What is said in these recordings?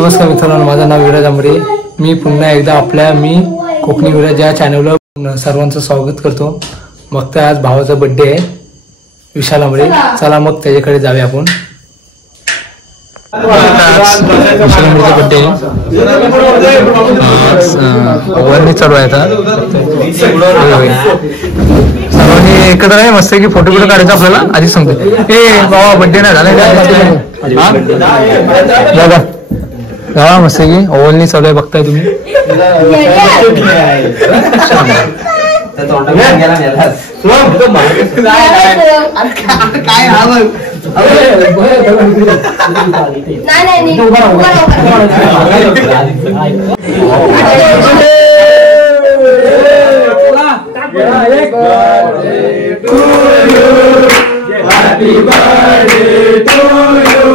नमस्कार मित्रांनो, माझं नाव विराज आंबरे। मी पुन्हा एकदा आपल्या कोकणी विराज या चॅनलवर सर्वांचं स्वागत करतो। मग तर आज भावाचा बर्थडे आहे विशाल आंबरे। चला मग त्याच्याकडे जाऊया आपण। विशाल आंबरेचा बर्थडे वरनी चालू आहे आता। सर्वांनी एकत्र आहे मस्त की फोटो काढायचा आपल्याला। आधी सांगतो ए बाबा बर्थडे नाही झाला बघा मस्त की ओवलनी चालू आहे बघताय तुम्ही। Happy birthday to you.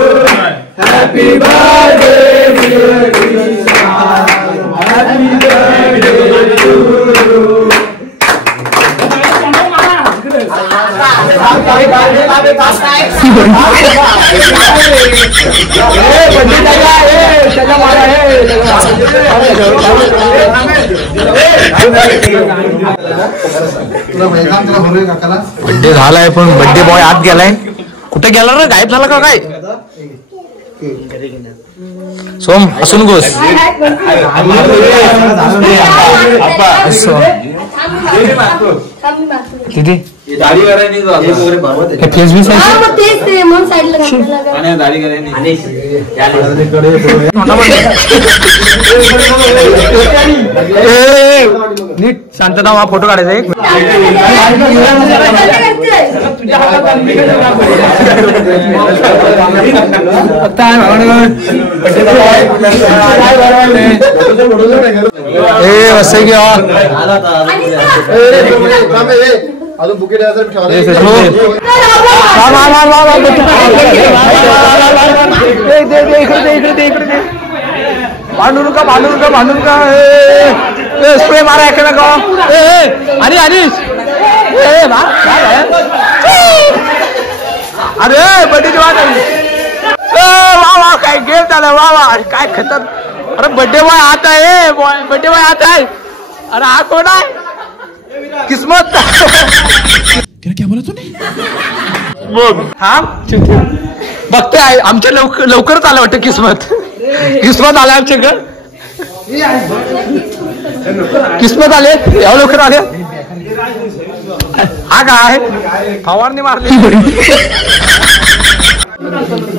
Happy birthday dear Krishna. Happy birthday to you. Birthday झालाय पण बर्थडे बॉय आत गेलाय। कुठे गेला रे? गायब झाला का काय? सोम हसून गोस दीदी दाढी करायनी फेस बी दाढी करायनी नीट शांतता हा फोटो काढायचा एक। मस्त की अजून बुके भांडून का स्प्रे मारा एका का अरे अरे बर्थडेची वाट वाह काय गेम झालं वाह काय खतर। अरे बर्थडे बॉय आता है बर्थडे बॉय आता है। अरे हा कोण आहे? किस्मत क्या बोला तूने? हा बघते आमच्या लवकरच आलं वाटतं किस्मत आलं आमच्याकडे। किस्मत आले एवढ्या लवकर आले? हा काय फवारणी मारली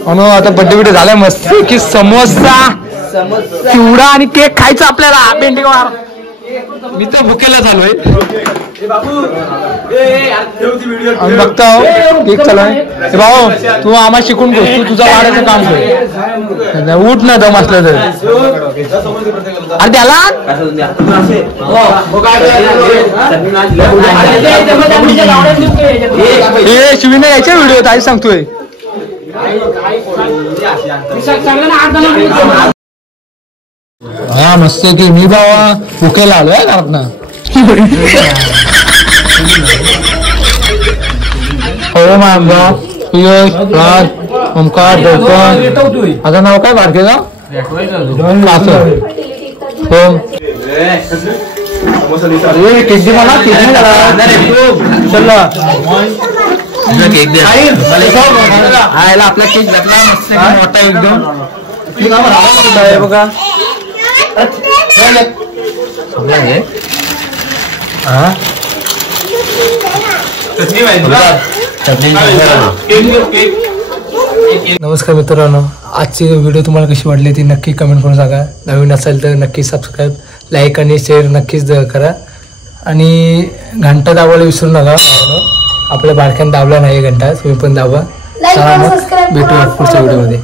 म्हणून आता बड्डे झालाय मस्त की समोसा चिवडा आणि केक खायचा आपल्याला पेंटिंग मार। मी तर भुकेला झालोय आम्ही बघतो केक चालू आहे। भाऊ तू आम्हाला शिकून घे, तू तुझा वाढायचं काम कर। उठ ना दम असलं तर अरे त्याला शिवीने यायच्या व्हिडिओ आई सांगतोय। हा मस्त की मी बाबा भुकेला आलोय घरात ना। हो मांबा यश राज ओमकार दर्पण माझं नाव काय बारकेचा आपला केक घातला मस्त मोठा एकदम बघा। नमस्कार मित्रांनो, आजची व्हिडिओ तुम्हाला कशी वाटली ती नक्की कमेंट करून सांगा। नवीन असेल तर नक्की सबस्क्राईब लाईक आणि शेअर नक्कीच करा आणि घंटा दाबायला विसरू नका। आपल्या बारक्यानं दाबला नाही घंटा, तुम्ही पण दाबा। चला मग भेटूया पुढच्या व्हिडिओमध्ये।